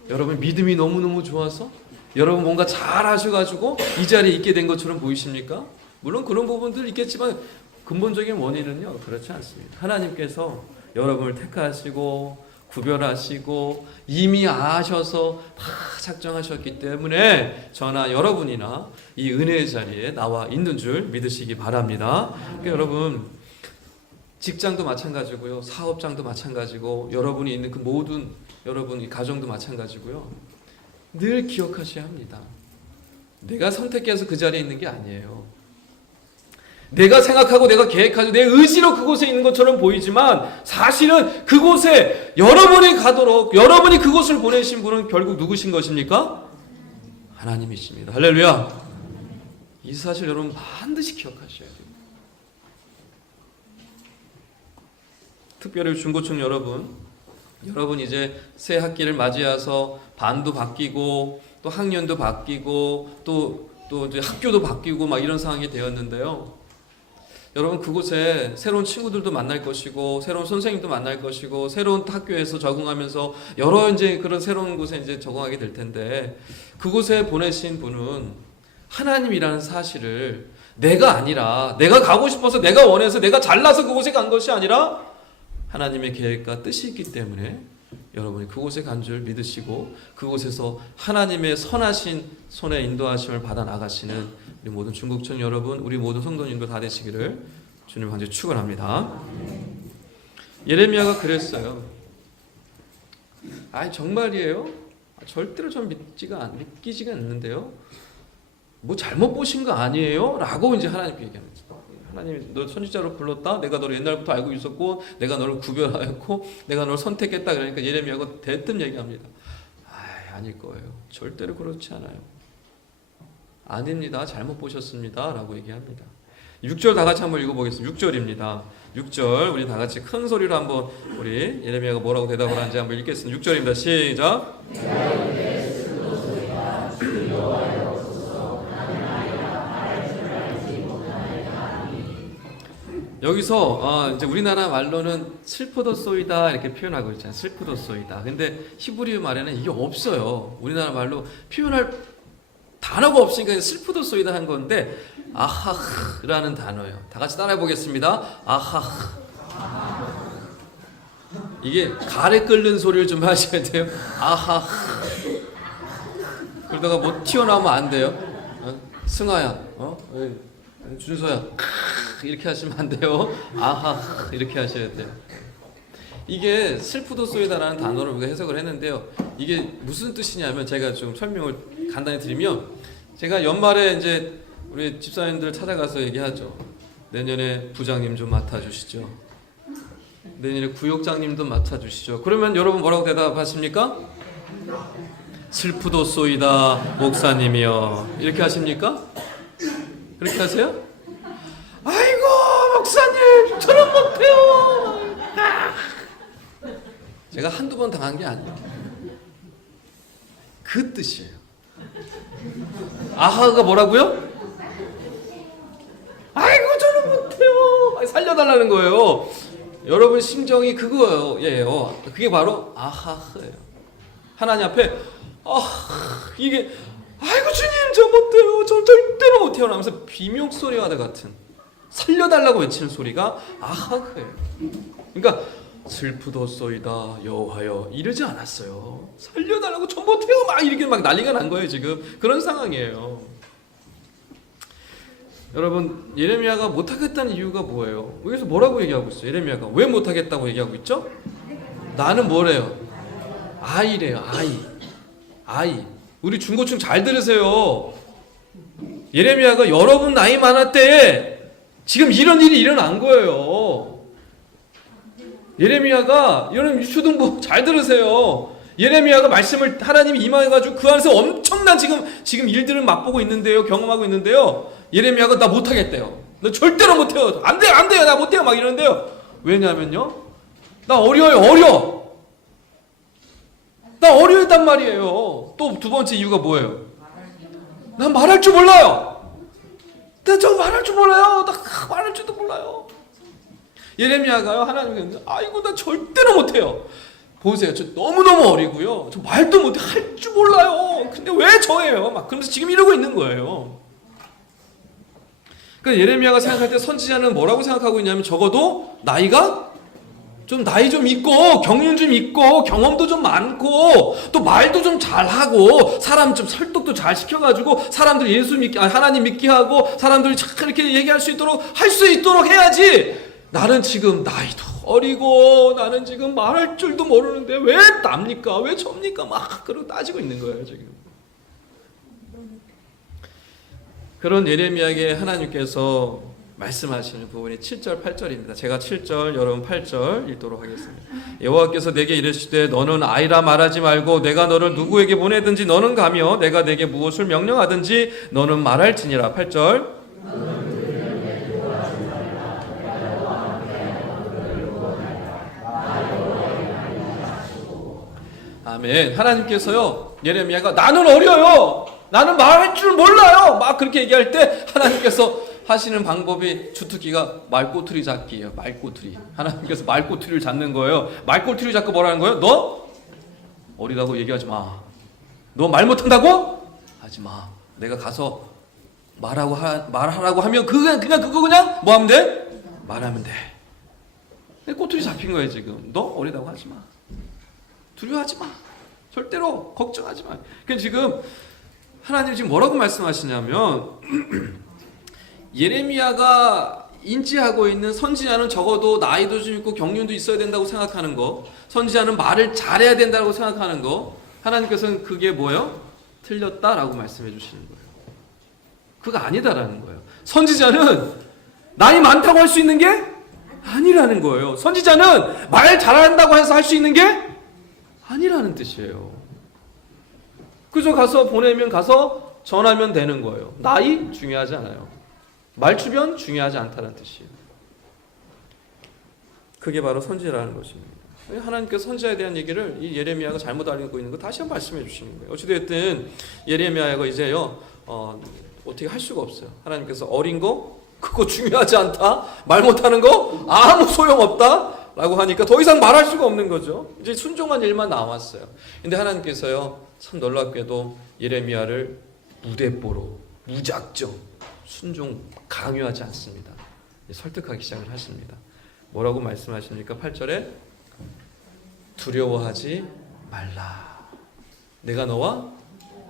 여러분 믿음이 너무너무 좋아서, 여러분 뭔가 잘하셔가지고 이 자리에 있게 된 것처럼 보이십니까? 물론 그런 부분들 있겠지만 근본적인 원인은요, 그렇지 않습니다. 하나님께서 여러분을 택하시고 구별하시고 이미 아셔서 다 작정하셨기 때문에 저나 여러분이나 이 은혜의 자리에 나와 있는 줄 믿으시기 바랍니다. 그러니까 여러분, 직장도 마찬가지고요, 사업장도 마찬가지고, 여러분이 있는 그 모든 여러분 가정도 마찬가지고요. 늘 기억하셔야 합니다. 내가 선택해서 그 자리에 있는 게 아니에요. 내가 생각하고 내가 계획하고 내 의지로 그곳에 있는 것처럼 보이지만 사실은 그곳에 여러분이 가도록 여러분이 그곳을 보내신 분은 결국 누구신 것입니까? 하나님이십니다. 할렐루야. 이 사실 여러분 반드시 기억하셔야 돼요. 특별히 중고층 여러분 이제 새 학기를 맞이해서 반도 바뀌고 또 학년도 바뀌고 또 이제 학교도 바뀌고 막 이런 상황이 되었는데요. 여러분 그곳에 새로운 친구들도 만날 것이고 새로운 선생님도 만날 것이고 새로운 학교에서 적응하면서 여러 이제 그런 새로운 곳에 이제 적응하게 될 텐데 그곳에 보내신 분은 하나님이라는 사실을 내가 아니라 내가 가고 싶어서 내가 원해서 내가 잘나서 그곳에 간 것이 아니라 하나님의 계획과 뜻이 있기 때문에 여러분이 그곳에 간 줄 믿으시고 그곳에서 하나님의 선하신 손에 인도하심을 받아 나가시는 우리 모든 중국청 여러분, 우리 모든 성도님들 다 되시기를 주님 간절히 축원합니다. 예레미야가 그랬어요. 정말이에요? 절대로 전 믿기지가 않는데요. 뭐 잘못 보신 거 아니에요? 라고 이제 하나님께 얘기합니다. 하나님이 너 선지자로 불렀다. 내가 너를 옛날부터 알고 있었고 내가 너를 구별하였고 내가 너를 선택했다. 그러니까 예레미야가 대뜸 얘기합니다. 아닐 거예요. 절대로 그렇지 않아요. 아닙니다. 잘못 보셨습니다. 라고 얘기합니다. 6절 다 같이 한번 읽어보겠습니다. 6절입니다. 6절 우리 다 같이 큰 소리로 한번 우리 예레미야가 뭐라고 대답을 하는지 한번 읽겠습니다. 6절입니다. 시작. 여기서 이제 우리나라 말로는 슬프도소이다 이렇게 표현하고 있잖아요. 슬프도소이다. 근데 히브리 말에는 이게 없어요. 우리나라 말로 표현할 단어가 없으니까 슬프도소이다 한 건데 아하흐라는 단어예요. 다 같이 따라해 보겠습니다. 아하흐. 이게 가래 끓는 소리를 좀 하셔야 돼요. 아하흐. 그러다가 뭐 튀어나오면 안 돼요. 승아야, 준서야, 이렇게 하시면 안 돼요. 아하, 이렇게 하셔야 돼요. 이게 슬프도소이다라는 단어를 우리가 해석을 했는데요. 이게 무슨 뜻이냐면 제가 좀 설명을 간단히 드리면 제가 연말에 이제 우리 집사님들 찾아가서 얘기하죠. 내년에 부장님 좀 맡아주시죠. 내년에 구역장님도 맡아주시죠. 그러면 여러분 뭐라고 대답하십니까? 슬프도소이다 목사님이요. 이렇게 하십니까? 그렇게 하세요? 아이고 목사님 저는 못해요. 제가 한두 번 당한 게 아니에요. 그 뜻이에요. 아하가 뭐라고요? 아이고 저는 못해요. 살려달라는 거예요. 여러분 심정이 그거예요. 그게 바로 아하예요. 하나님 앞에 이게 아이고 주님 저 못해요. 저 절대로 못해요 하면서 비명소리와 같은 살려달라고 외치는 소리가 아하크예요. 그러니까 슬프도소이다 여호와여 이러지 않았어요. 살려달라고 저 못해요 막 이렇게 막 난리가 난 거예요. 지금 그런 상황이에요. 여러분 예레미야가 못하겠다는 이유가 뭐예요? 여기서 뭐라고 얘기하고 있어요? 예레미야가 왜 못하겠다고 얘기하고 있죠? 나는 뭐래요? 아이래요. 아이. 우리 중고층 잘 들으세요. 예레미야가 여러분 나이 많을 때 지금 이런 일이 일어난 거예요. 예레미야가 여러분 유초등부 잘 들으세요. 예레미야가 말씀을 하나님이 임하여가지고 그 안에서 엄청난 지금 일들을 맛보고 있는데요. 경험하고 있는데요. 예레미야가 나 못하겠대요. 나 절대로 못해요. 안 돼요. 나 못해요. 막 이러는데요. 왜냐면요. 나 어려요. 나 어려있단 말이에요. 또 두 번째 이유가 뭐예요? 난 말할 줄 몰라요. 나 말할 줄 몰라요. 나 말할 줄도 몰라요. 예레미야가요 하나님께 아이고 나 절대로 못해요. 보세요. 저 너무너무 어리고요. 저 말도 못해. 할 줄 몰라요. 근데 왜 저예요? 막 그러면서 지금 이러고 있는 거예요. 그러니까 예레미야가 생각할 때 선지자는 뭐라고 생각하고 있냐면 적어도 나이 좀 있고 경륜 좀 있고 경험도 좀 많고 또 말도 좀 잘하고 사람 좀 설득도 잘 시켜가지고 사람들 하나님 믿게 하고 사람들이 참 이렇게 얘기할 수 있도록 할 수 있도록 해야지. 나는 지금 나이도 어리고 나는 지금 말할 줄도 모르는데 왜 납니까? 왜 접니까? 막 그러고 따지고 있는 거예요 지금. 그런 예레미야에게 하나님께서 말씀하시는 부분이 7절 8절입니다. 제가 7절 여러분 8절 읽도록 하겠습니다. 여호와께서 내게 이르시되 너는 아이라 말하지 말고 내가 너를 누구에게 보내든지 너는 가며 내가 내게 무엇을 명령하든지 너는 말할지니라. 8절 아멘. 하나님께서요 예레미야가 나는 어려요. 나는 말할 줄 몰라요. 막 그렇게 얘기할 때 하나님께서 하시는 방법이 주특기가 말꼬투리 잡기예요. 말꼬투리. 하나님께서 말꼬투리를 잡는 거예요. 말꼬투리 잡고 뭐라는 거예요? 너 어리다고 얘기하지 마. 너 말 못한다고? 하지 마. 내가 가서 말하라고 하면 그냥 뭐 하면 돼? 말하면 돼. 꼬투리 잡힌 거예요 지금. 너 어리다고 하지 마. 두려워하지 마. 절대로 걱정하지 마. 그러니까 지금 하나님 지금 뭐라고 말씀하시냐면 예레미야가 인지하고 있는 선지자는 적어도 나이도 좀 있고 경륜도 있어야 된다고 생각하는 거, 선지자는 말을 잘해야 된다고 생각하는 거, 하나님께서는 그게 뭐예요? 틀렸다라고 말씀해 주시는 거예요. 그거 아니다라는 거예요. 선지자는 나이 많다고 할 수 있는 게 아니라는 거예요. 선지자는 말 잘한다고 해서 할 수 있는 게 아니라는 뜻이에요. 그저 보내면 가서 전하면 되는 거예요. 나이 중요하지 않아요. 말주변 중요하지 않다는 뜻이에요. 그게 바로 선지자라는 것입니다. 하나님께서 선지자에 대한 얘기를 이 예레미야가 잘못 알고 있는 거 다시 한번 말씀해 주시는 거예요. 어찌됐든 예레미야가 이제요 어떻게 할 수가 없어요. 하나님께서 어린 거 그거 중요하지 않다. 말 못하는 거 아무 소용없다. 라고 하니까 더 이상 말할 수가 없는 거죠. 이제 순종한 일만 남았어요. 근데 하나님께서요 참 놀랍게도 예레미야를 무대뽀로 무작정 순종 강요하지 않습니다. 설득하기 시작을 하십니다. 뭐라고 말씀하십니까? 8절에 두려워하지 말라. 내가 너와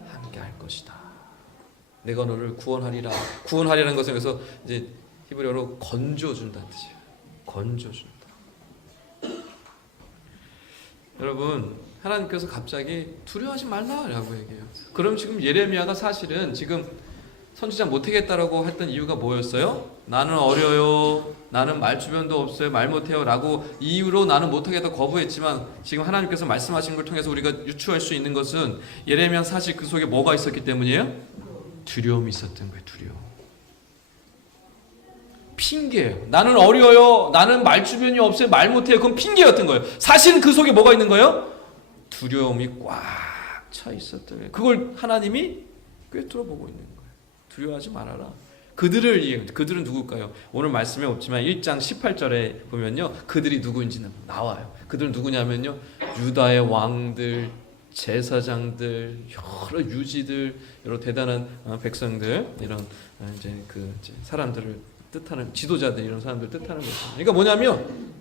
함께 할 것이다. 내가 너를 구원하리라. 구원하리라는 것은 여기서 이제 히브리어로 건져준다는 뜻이에요. 건져준다. 여러분 하나님께서 갑자기 두려워하지 말라라고 얘기해요. 그럼 지금 예레미야가 사실은 지금 선지자 못하겠다라고 했던 이유가 뭐였어요? 나는 어려요. 나는 말주변도 없어요. 말 못해요. 라고 이유로 나는 못하겠다 거부했지만 지금 하나님께서 말씀하신 걸 통해서 우리가 유추할 수 있는 것은 예레미야 사실 그 속에 뭐가 있었기 때문이에요? 두려움이 있었던 거예요. 두려움. 핑계예요. 나는 어려요. 나는 말주변이 없어요. 말 못해요. 그건 핑계였던 거예요. 사실은 그 속에 뭐가 있는 거예요? 두려움이 꽉 차 있었던 거예요. 그걸 하나님이 꿰뚫어 보고 있는 거예요. 두려워하지 말아라. 그들은 누굴까요? 오늘 말씀에 없지만 1장 18절에 보면요. 그들이 누구인지는 나와요. 그들은 누구냐면요. 유다의 왕들, 제사장들, 여러 유지들, 여러 대단한 백성들, 이런 이제 사람들을 뜻하는 지도자들, 이런 사람들 뜻하는 거죠. 그러니까 뭐냐면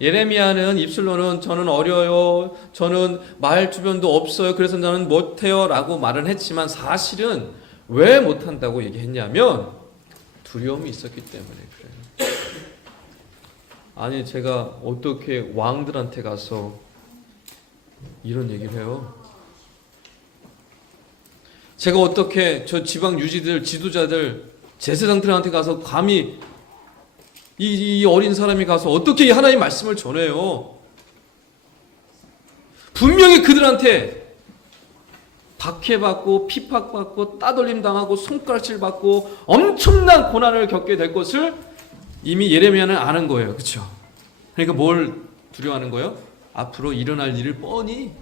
예레미야는 입술로는 저는 어려요, 저는 말 주변도 없어요, 그래서 저는 못해요라고 말은 했지만 사실은 왜 못한다고 얘기했냐면 두려움이 있었기 때문에 그래요. 아니 제가 어떻게 왕들한테 가서 이런 얘기를 해요? 제가 어떻게 저 지방 유지들, 지도자들, 제사장들한테 가서 감히 이 어린 사람이 가서 어떻게 하나님 말씀을 전해요? 분명히 그들한테 박해받고 핍박받고 따돌림 당하고 손가락질 받고 엄청난 고난을 겪게 될 것을 이미 예레미야는 아는 거예요. 그렇죠? 그러니까 뭘 두려워하는 거예요? 앞으로 일어날 일을 뻔히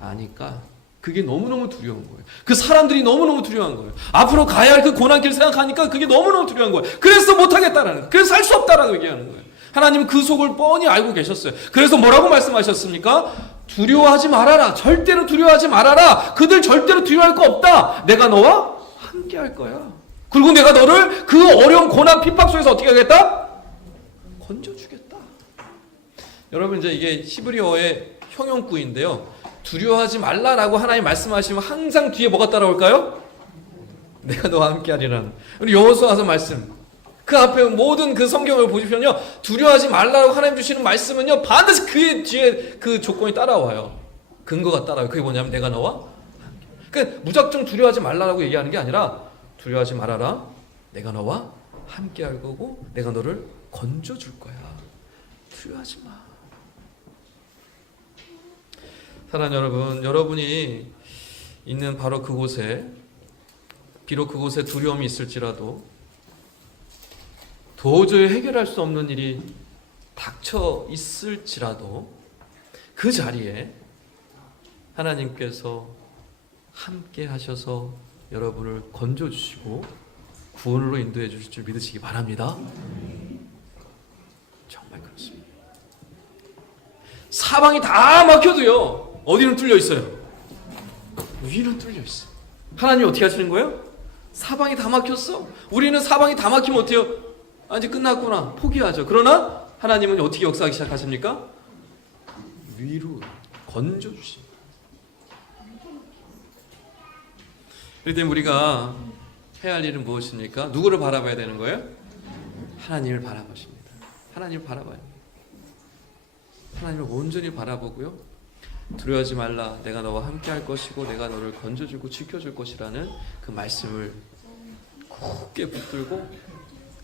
아니까 그게 너무너무 두려운 거예요. 그 사람들이 너무너무 두려운 거예요. 앞으로 가야 할 그 고난길 생각하니까 그게 너무너무 두려운 거예요. 그래서 못하겠다라는 거예요. 그래서 살 수 없다라고 얘기하는 거예요. 하나님은 그 속을 뻔히 알고 계셨어요. 그래서 뭐라고 말씀하셨습니까? 두려워하지 말아라. 절대로 두려워하지 말아라. 그들 절대로 두려워할 거 없다. 내가 너와 함께 할 거야. 그리고 내가 너를 그 어려운 고난 핍박 속에서 어떻게 하겠다? 건져주겠다. 여러분 이제 이게 히브리어의 형용구인데요. 두려워하지 말라라고 하나님 말씀하시면 항상 뒤에 뭐가 따라올까요? 내가 너와 함께 하리라는. 우리 여호수아서 말씀. 그 앞에 모든 그 성경을 보시면요. 두려워하지 말라라고 하나님 주시는 말씀은요. 반드시 그 뒤에 그 조건이 따라와요. 근거가 따라와요. 그게 뭐냐면 내가 너와 함께. 그러니까 무작정 두려워하지 말라라고 얘기하는 게 아니라 두려워하지 말아라. 내가 너와 함께 할 거고 내가 너를 건져줄 거야. 두려워하지 마. 사랑하는 여러분, 여러분이 있는 바로 그곳에 비록 그곳에 두려움이 있을지라도 도저히 해결할 수 없는 일이 닥쳐 있을지라도 그 자리에 하나님께서 함께 하셔서 여러분을 건져주시고 구원으로 인도해 주실 줄 믿으시기 바랍니다. 정말 그렇습니다. 사방이 다 막혀도요. 어디는 뚫려 있어요? 위는 뚫려 있어. 하나님이 어떻게 하시는 거예요? 사방이 다 막혔어. 우리는 사방이 다 막히면 어때요? 아, 이제 끝났구나. 포기하죠. 그러나 하나님은 어떻게 역사하기 시작하십니까? 위로 건져주십니다. 그렇기 때문에 우리가 해야 할 일은 무엇입니까? 누구를 바라봐야 되는 거예요? 하나님을 바라보십니다. 하나님을 바라봐요. 하나님을 온전히 바라보고요. 두려워하지 말라. 내가 너와 함께 할 것이고 내가 너를 건져주고 지켜줄 것이라는 그 말씀을 굳게 붙들고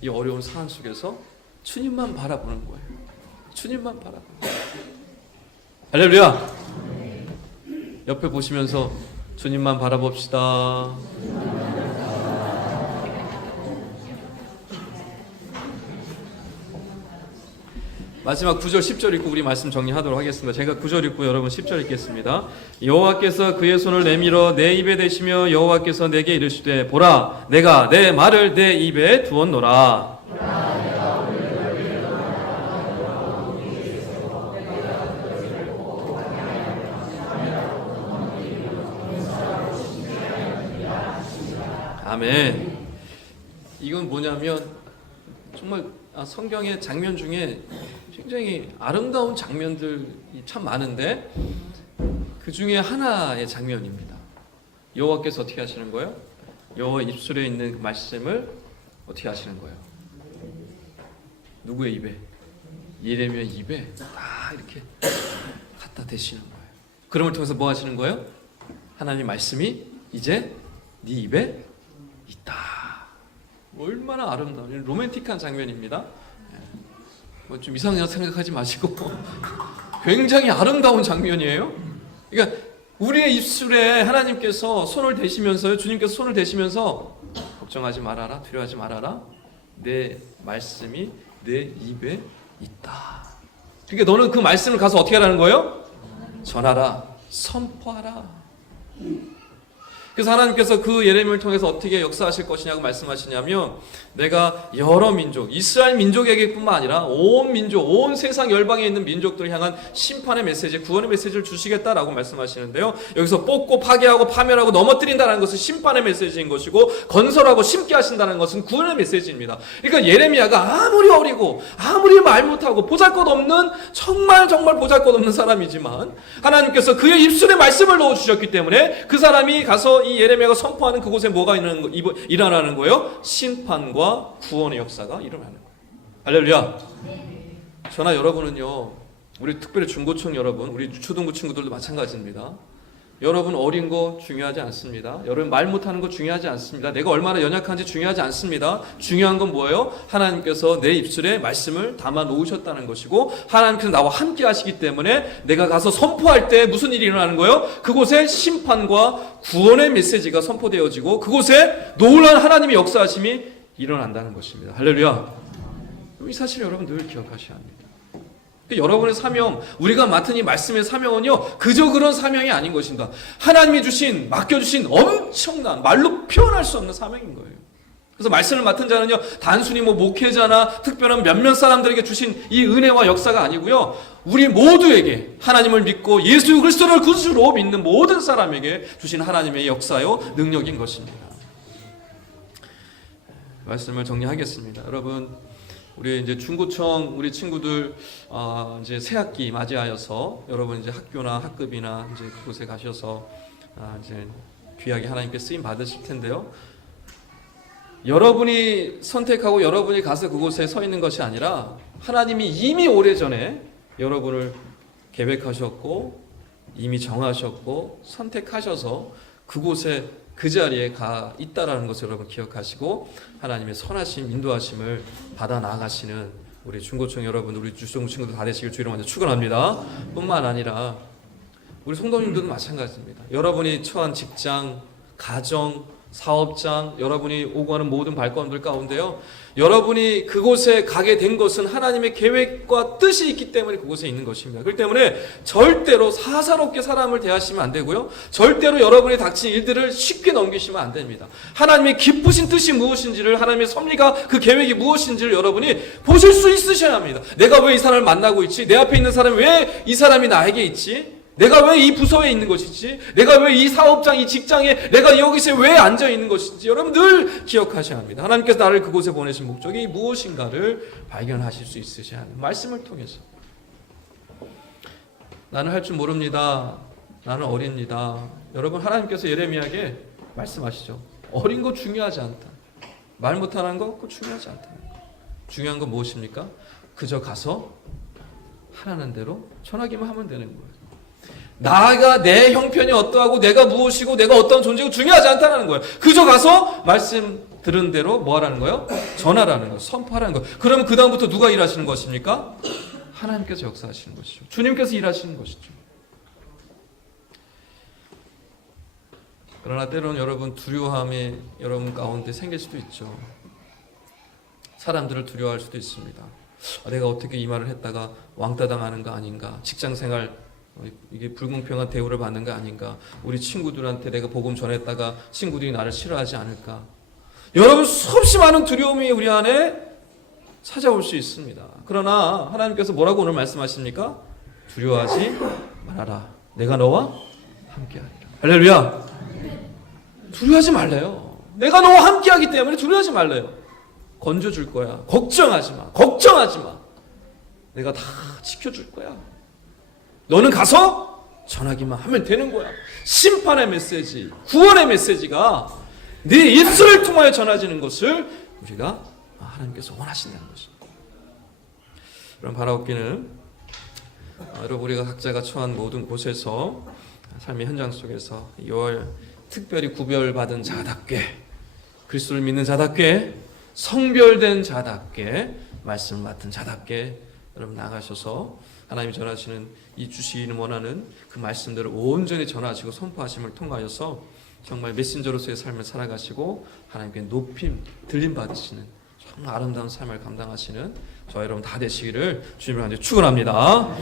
이 어려운 상황 속에서 주님만 바라보는 거예요. 주님만 바라보는 거예요. 할렐루야. 옆에 보시면서 주님만 바라봅시다. 마지막 9절 10절 읽고 우리 말씀 정리하도록 하겠습니다. 제가 9절 읽고 여러분 10절 읽겠습니다. 여호와께서 그의 손을 내밀어 내 입에 대시며 여호와께서 내게 이르시되 보라 내가 내 말을 내 입에 두었노라. 아멘. 이건 뭐냐면 정말 성경의 장면 중에 굉장히 아름다운 장면들이 참 많은데 그 중에 하나의 장면입니다. 여호와께서 어떻게 하시는 거예요? 여호와 입술에 있는 그 말씀을 어떻게 하시는 거예요? 누구의 입에? 예레미야 입에 딱 이렇게 갖다 대시는 거예요. 그럼을 통해서 뭐 하시는 거예요? 하나님 말씀이 이제 네 입에 있다. 얼마나 아름다운 로맨틱한 장면입니다. 뭐 좀 이상하게 생각하지 마시고 굉장히 아름다운 장면이에요. 그러니까 우리의 입술에 하나님께서 손을 대시면서요, 주님께서 손을 대시면서 걱정하지 말아라, 두려워하지 말아라. 내 말씀이 내 입에 있다. 그러니까 너는 그 말씀을 가서 어떻게 하라는 거예요? 전하라, 선포하라. 그래서 하나님께서 그 예레미야를 통해서 어떻게 역사하실 것이냐고 말씀하시냐면 내가 여러 민족, 이스라엘 민족에게뿐만 아니라 온 민족, 온 세상 열방에 있는 민족들을 향한 심판의 메시지, 구원의 메시지를 주시겠다라고 말씀하시는데요. 여기서 뽑고 파괴하고 파멸하고 넘어뜨린다는 것은 심판의 메시지인 것이고 건설하고 심게 하신다는 것은 구원의 메시지입니다. 그러니까 예레미야가 아무리 어리고 아무리 말 못하고 보잘것없는 정말 보잘것없는 사람이지만 하나님께서 그의 입술에 말씀을 넣어주셨기 때문에 그 사람이 가서 이 예레미야가 선포하는 그곳에 뭐가 일어나는 거예요? 심판과 구원의 역사가 일어나는 거예요. 할렐루야. 저나 여러분은요, 우리 특별히 중고층 여러분, 우리 초등부 친구들도 마찬가지입니다. 여러분 어린 거 중요하지 않습니다. 여러분 말 못하는 거 중요하지 않습니다. 내가 얼마나 연약한지 중요하지 않습니다. 중요한 건 뭐예요? 하나님께서 내 입술에 말씀을 담아 놓으셨다는 것이고 하나님께서 나와 함께 하시기 때문에 내가 가서 선포할 때 무슨 일이 일어나는 거예요? 그곳에 심판과 구원의 메시지가 선포되어지고 그곳에 놀라운 하나님의 역사하심이 일어난다는 것입니다. 할렐루야. 이 사실 여러분 늘 기억하셔야 합니다. 여러분의 사명, 우리가 맡은 이 말씀의 사명은요, 그저 그런 사명이 아닌 것입니다. 하나님이 주신, 맡겨주신 엄청난, 말로 표현할 수 없는 사명인 거예요. 그래서 말씀을 맡은 자는요, 단순히 목회자나 특별한 몇몇 사람들에게 주신 이 은혜와 역사가 아니고요, 우리 모두에게 하나님을 믿고 예수 그리스도를 구주로 믿는 모든 사람에게 주신 하나님의 역사요, 능력인 것입니다. 말씀을 정리하겠습니다. 여러분, 우리 이제 중고청 우리 친구들 이제 새 학기 맞이하여서 여러분 이제 학교나 학급이나 이제 그곳에 가셔서 이제 귀하게 하나님께 쓰임 받으실 텐데요. 여러분이 선택하고 여러분이 가서 그곳에 서 있는 것이 아니라 하나님이 이미 오래전에 여러분을 계획하셨고 이미 정하셨고 선택하셔서 그곳에 그 자리에 가 있다라는 것을 여러분 기억하시고 하나님의 선하심, 인도하심을 받아 나가시는 우리 중고청 여러분, 우리 주종 친구들 다 되시길 주의로 먼저 축원합니다. 뿐만 아니라 우리 성도님들도 마찬가지입니다. 여러분이 처한 직장, 가정, 사업장, 여러분이 오고 하는 모든 발걸음들 가운데요, 여러분이 그곳에 가게 된 것은 하나님의 계획과 뜻이 있기 때문에 그곳에 있는 것입니다. 그렇기 때문에 절대로 사사롭게 사람을 대하시면 안 되고요, 절대로 여러분이 닥친 일들을 쉽게 넘기시면 안 됩니다. 하나님의 기쁘신 뜻이 무엇인지를, 하나님의 섭리가 그 계획이 무엇인지를 여러분이 보실 수 있으셔야 합니다. 내가 왜 이 사람을 만나고 있지? 내 앞에 있는 사람이 왜 이 사람이 나에게 있지? 내가 왜 이 부서에 있는 것이지? 내가 왜 이 사업장, 이 직장에 내가 여기서 왜 앉아 있는 것인지 여러분 늘 기억하셔야 합니다. 하나님께서 나를 그곳에 보내신 목적이 무엇인가를 발견하실 수 있으셔야 하는 말씀을 통해서. 나는 할 줄 모릅니다. 나는 어립니다. 여러분 하나님께서 예레미야에게 말씀하시죠. 어린 거 중요하지 않다. 말 못하는 거 그거 중요하지 않다. 중요한 건 무엇입니까? 그저 가서 하라는 대로 전하기만 하면 되는 거예요. 나가 내 형편이 어떠하고 내가 무엇이고 내가 어떤 존재고 중요하지 않다는 거예요. 그저 가서 말씀 들은 대로 뭐 하라는 거예요? 전하라는 거예요. 선포하라는 거예요. 그러면 그 다음부터 누가 일하시는 것입니까? 하나님께서 역사하시는 것이죠. 주님께서 일하시는 것이죠. 그러나 때로는 여러분 두려움이 여러분 가운데 생길 수도 있죠. 사람들을 두려워할 수도 있습니다. 내가 어떻게 이 말을 했다가 왕따 당하는 거 아닌가? 직장생활 이게 불공평한 대우를 받는 거 아닌가? 우리 친구들한테 내가 복음 전했다가 친구들이 나를 싫어하지 않을까? 여러분 수없이 많은 두려움이 우리 안에 찾아올 수 있습니다. 그러나 하나님께서 뭐라고 오늘 말씀하십니까? 두려워하지 말아라. 내가 너와 함께하리라. 할렐루야. 두려워하지 말래요. 내가 너와 함께하기 때문에 두려워하지 말래요. 건져줄 거야. 걱정하지 마. 걱정하지 마. 내가 다 지켜줄 거야. 너는 가서 전하기만 하면 되는 거야. 심판의 메시지, 구원의 메시지가 네 입술을 통하여 전해지는 것을 우리가 하나님께서 원하신다는 것입니다. 여러분 바라옵기는 여러분 우리가 각자가 처한 모든 곳에서 삶의 현장 속에서 6월 특별히 구별받은 자답게, 그리스도를 믿는 자답게, 성별된 자답게, 말씀을 맡은 자답게 여러분 나가셔서 하나님이 전하시는 이 주시는 원하는 그 말씀들을 온전히 전하시고 선포하심을 통하여서 정말 메신저로서의 삶을 살아가시고 하나님께 높임, 들림 받으시는 정말 아름다운 삶을 감당하시는 저와 여러분 다 되시기를 주님을 간절히 축원합니다.